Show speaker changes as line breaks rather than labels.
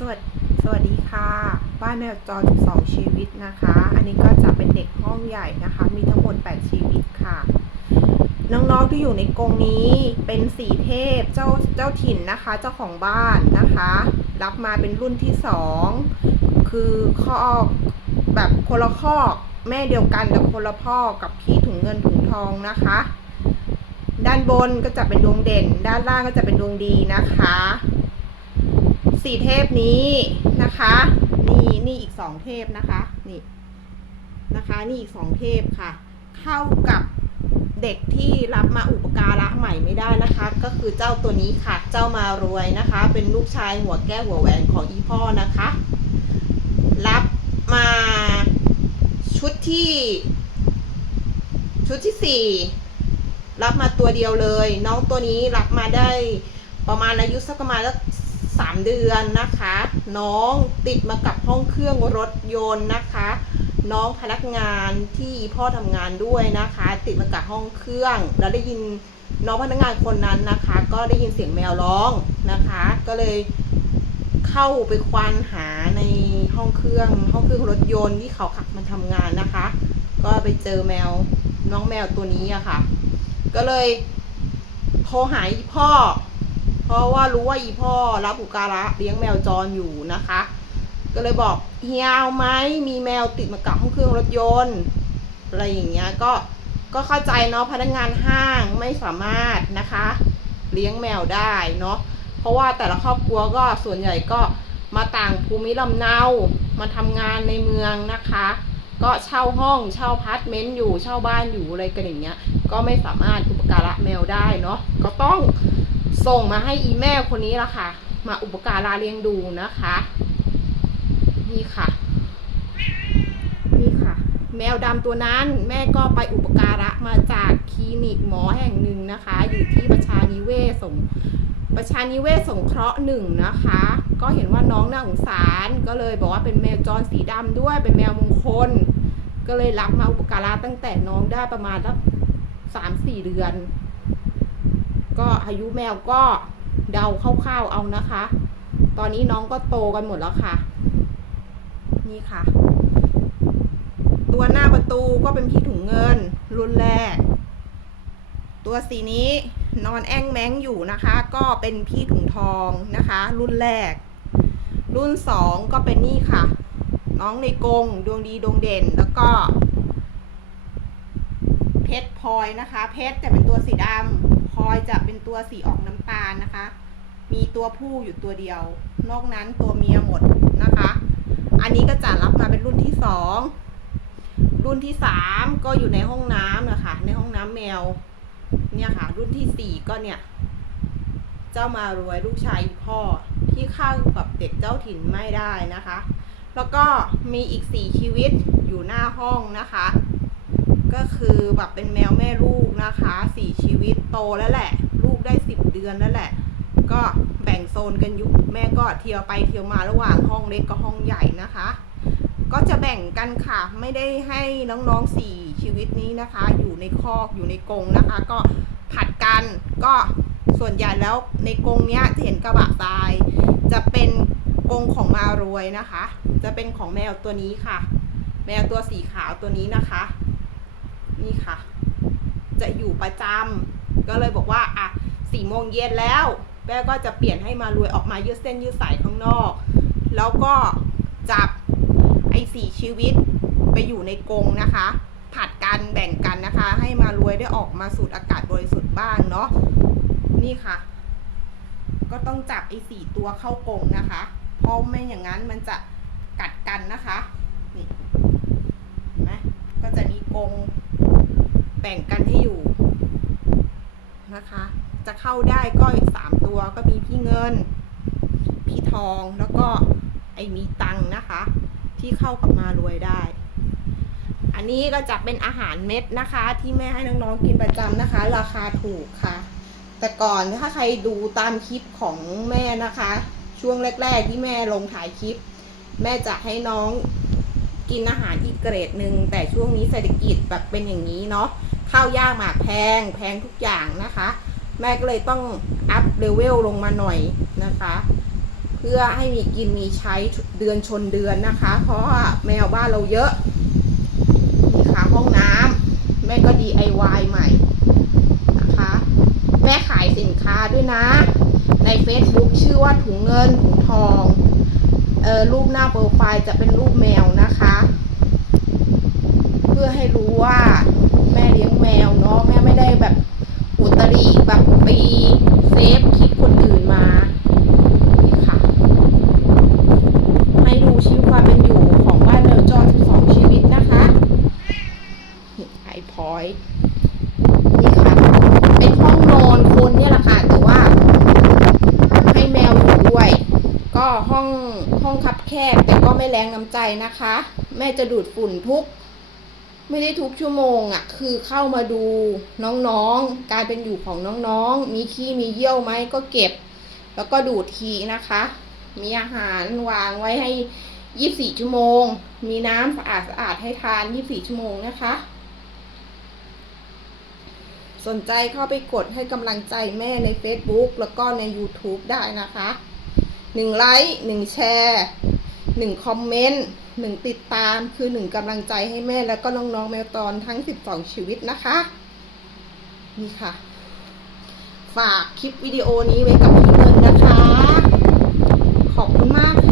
สวัสดีสวัสดีค่ะ บ้านแมวจร12 ชีวิตนะคะ อันนี้ก็จะเป็นเด็กห้องใหญ่นะคะ มีทั้งหมด 8 ชีวิตค่ะ น้องๆที่อยู่ในกรงนี้เป็นสีเทพเจ้าเจ้าถิ่นนะคะ เจ้าของบ้านนะคะ รับมาเป็นรุ่นที่สองคือคอกแบบคนละคอกแม่เดียวกันแต่คนละพ่อกับพี่ถุงเงินถุงทองนะคะ ด้านบนก็จะเป็นดวงเด่น ด้านล่างก็จะเป็นดวงดีนะคะ สี่เทพนี้นะคะ นี่นี่อีกสองเทพนะคะนี่นะคะนี่อีกสองเทพค่ะ เข้ากับเด็กที่รับมาอุปการะใหม่ไม่ได้นะคะ ก็คือเจ้าตัวนี้ค่ะเจ้ามารวยนะคะ เป็นลูกชายหัวแก้วหัวแหวนของอีพ่อนะคะ รับมาชุดที่ ชุดที่สี่รับมาตัวเดียวเลย น้องตัวนี้รับมาได้ประมาณอายุสักประมาณสัก สามเดือนนะคะ น้องติดมากับห้องเครื่องรถยนต์นะคะ น้องพนักงานที่พ่อทำงานด้วยนะคะ ติดมากับห้องเครื่อง แล้วได้ยินน้องพนักงานคนนั้นนะคะ ก็ได้ยินเสียงแมวร้องนะคะ ก็เลยเข้าไปควานหาในห้องเครื่อง ห้องเครื่องรถยนต์ที่เขาขับมาทำงานนะคะ ก็ไปเจอแมวน้องแมวตัวนี้อะค่ะ ก็เลยโทรหาพ่อ เพราะว่ารู้ว่าอีพ่อรับอุการะเลี้ยงแมวจรอยู่นะคะ ก็เลยบอกเฮียเอาไหมมีแมวติดมากับห้องเครื่องรถยนต์อะไรอย่างเงี้ยก็ก็เข้าใจเนาะพนักงานห้างไม่สามารถนะคะ เลี้ยงแมวได้เนาะเพราะว่าแต่ละครอบครัวก็ส่วนใหญ่ก็มาต่างภูมิลำเนามาทำงานในเมืองนะคะ ก็เช่าห้องเช่าพาร์ทเมนต์อยู่เช่าบ้านอยู่อะไรกันอย่างเงี้ย ก็ไม่สามารถอุปการะแมวได้เนาะก็ต้อง ส่งมาให้อีแม่คนนี้ละค่ะ มาอุปการะเลี้ยงดูนะคะ นี่ค่ะ นี่ค่ะ แมวดำตัวนั้นแม่ก็ไปอุปการะมาจากคลินิกหมอแห่งหนึ่งนะคะ อยู่ที่ประชานิเวศสงประชานิเวศสงเคราะห์หนึ่งนะคะ ก็เห็นว่าน้องน่าสงสารก็เลยบอกว่าเป็นแมวจรสีดำด้วยเป็นแมวมงคล ก็เลยรับมาอุปการะตั้งแต่น้องได้ประมาณสักสามสี่เดือน ก็อายุแมวก็เดาคร่าวๆเอานะคะ ตอนนี้น้องก็โตกันหมดแล้วค่ะ นี่ค่ะ ตัวหน้าประตูก็เป็นพี่ถุงเงิน รุ่นแรก ตัวสีนี้นอนแอ้งแมงอยู่นะคะ ก็เป็นพี่ถุงทองนะคะ รุ่นแรก รุ่นสองก็เป็นนี่ค่ะ น้องในกรงดวงดีดวงเด่นแล้วก็ เพชรพลอยนะคะ เพชรจะเป็นตัวสีดำ พลอยจะเป็นตัวสีออกน้ำตาลนะคะ มีตัวผู้อยู่ตัวเดียว นอกนั้นตัวเมียหมดนะคะ อันนี้ก็จะรับมาเป็นรุ่นที่สองรุ่นที่สามก็อยู่ในห้องน้ำนะคะ ในห้องน้ำแมว เนี่ยค่ะ รุ่นที่สี่ก็เนี่ย เจ้ามารวยลูกชายพ่อที่เข้ากับเด็กเจ้าถิ่นไม่ได้นะคะ แล้วก็มีอีกสี่ชีวิตอยู่หน้าห้องนะคะ ก็คือแบบเป็นแมวแม่ลูกนะคะสี่ชีวิตโตแล้วแหละ ลูกได้สิบเดือนแล้วแหละ ก็แบ่งโซนกันอยู่แม่ก็เที่ยวไปเที่ยวมาระหว่างห้องเล็กกับห้องใหญ่นะคะ ก็จะแบ่งกันค่ะ ไม่ได้ให้น้องๆสี่ชีวิตนี้นะคะ อยู่ในคอกอยู่ในกรงนะคะ ก็ผัดกันก็ส่วนใหญ่แล้วในกรงเนี้ยจะเห็นกระบะทราย จะเป็นกรงของมารวยนะคะ จะเป็นของแมวตัวนี้ค่ะ แมวตัวสีขาวตัวนี้นะคะ นี่ค่ะ จะอยู่ประจำก็เลยบอกว่าอะสี่โมงเย็นแล้วแม่ก็จะเปลี่ยนให้มารวยออกมายืดเส้นยืดสายข้างนอก แล้วก็จับไอ้สี่ชีวิตไปอยู่ในกรงนะคะ ผัดกันแบ่งกันนะคะ ให้มารวยได้ออกมาสูดอากาศบริสุทธิ์บ้างเนาะนี่ค่ะ ก็ต้องจับไอ้สี่ตัวเข้ากรงนะคะ เพราะไม่อย่างนั้นมันจะกัดกันนะคะ นี่เห็นไหมก็จะมีกรง บ่งกันให้อยู่นะคะ จะเข้าได้ก็อีกสามตัวก็มีพี่เงิน พี่ทองแล้วก็ไอ้มีตังนะคะ ที่เข้ากับมารวยได้ อันนี้ก็จะเป็นอาหารเม็ดนะคะ ที่แม่ให้น้องๆกินประจำนะคะ ราคาถูกค่ะ แต่ก่อนถ้าใครดูตามคลิปของแม่นะคะ ช่วงแรก ๆ ที่แม่ลงถ่ายคลิป แม่จะให้น้องกินอาหารอีกเกรดหนึ่งแต่ช่วงนี้เศรษฐกิจแบบเป็นอย่างนี้เนาะ ข้าวยากหมากแพงแพงทุกอย่างนะคะ แม่ก็เลยต้องอัพเลเวลลงมาหน่อยนะคะ เพื่อให้มีกินมีใช้เดือนชนเดือนนะคะ เพราะว่าแมวบ้านเราเยอะนี่ค่ะห้องน้ำแม่ก็ DIY ใหม่นะคะ แม่ขายสินค้าด้วยนะ ใน Facebook ชื่อว่าถุงเงินถุงทองเออรูปหน้าโปรไฟล์จะเป็นรูปแมวนะคะ เพื่อให้รู้ว่าแม่เลี้ยงแมวเนาะแม่ไม่ได้แบบอุตริแบบปีเซฟคลิปคนอื่นมานี่ค่ะ ให้ดูชีวิตความเป็นอยู่ของบ้านแมวจรสองชีวิตนะคะนี่ไอพอยนี่ค่ะ เป็นห้องนอนคนเนี่ยแหละค่ะแต่ว่า ให้แมวอยู่ด้วย ก็ ห้องห้องคับแคบแต่ก็ไม่แรงน้ำใจนะคะ แม่จะดูดฝุ่นทุก ไม่ได้ทุกชั่วโมงอะ่ะ คือเข้ามาดูน้องๆ การเป็นอยู่ของน้องๆ มีขี้มีเยี่ยวไหมก็เก็บ แล้วก็ดูดทีนะคะ มีอาหารวางไว้ให้ 24 ชั่วโมง มีน้ำสะอาดสะอาดให้ทาน 24 ชั่วโมงนะคะ สนใจเข้าไปกดให้กำลังใจแม่ใน Facebook แล้วก็ใน YouTube ได้นะคะ หนึ่งไลค์หนึ่งแชร์หนึ่งคอมเมนต์หนึ่งติดตามคือหนึ่งกำลังใจให้แม่แล้วก็น้องๆแมวตอนทั้งสิบสองชีวิตนะคะ นี่ค่ะ ฝากคลิปวิดีโอนี้ไว้กับพี่เงินนะคะ ขอบคุณมาก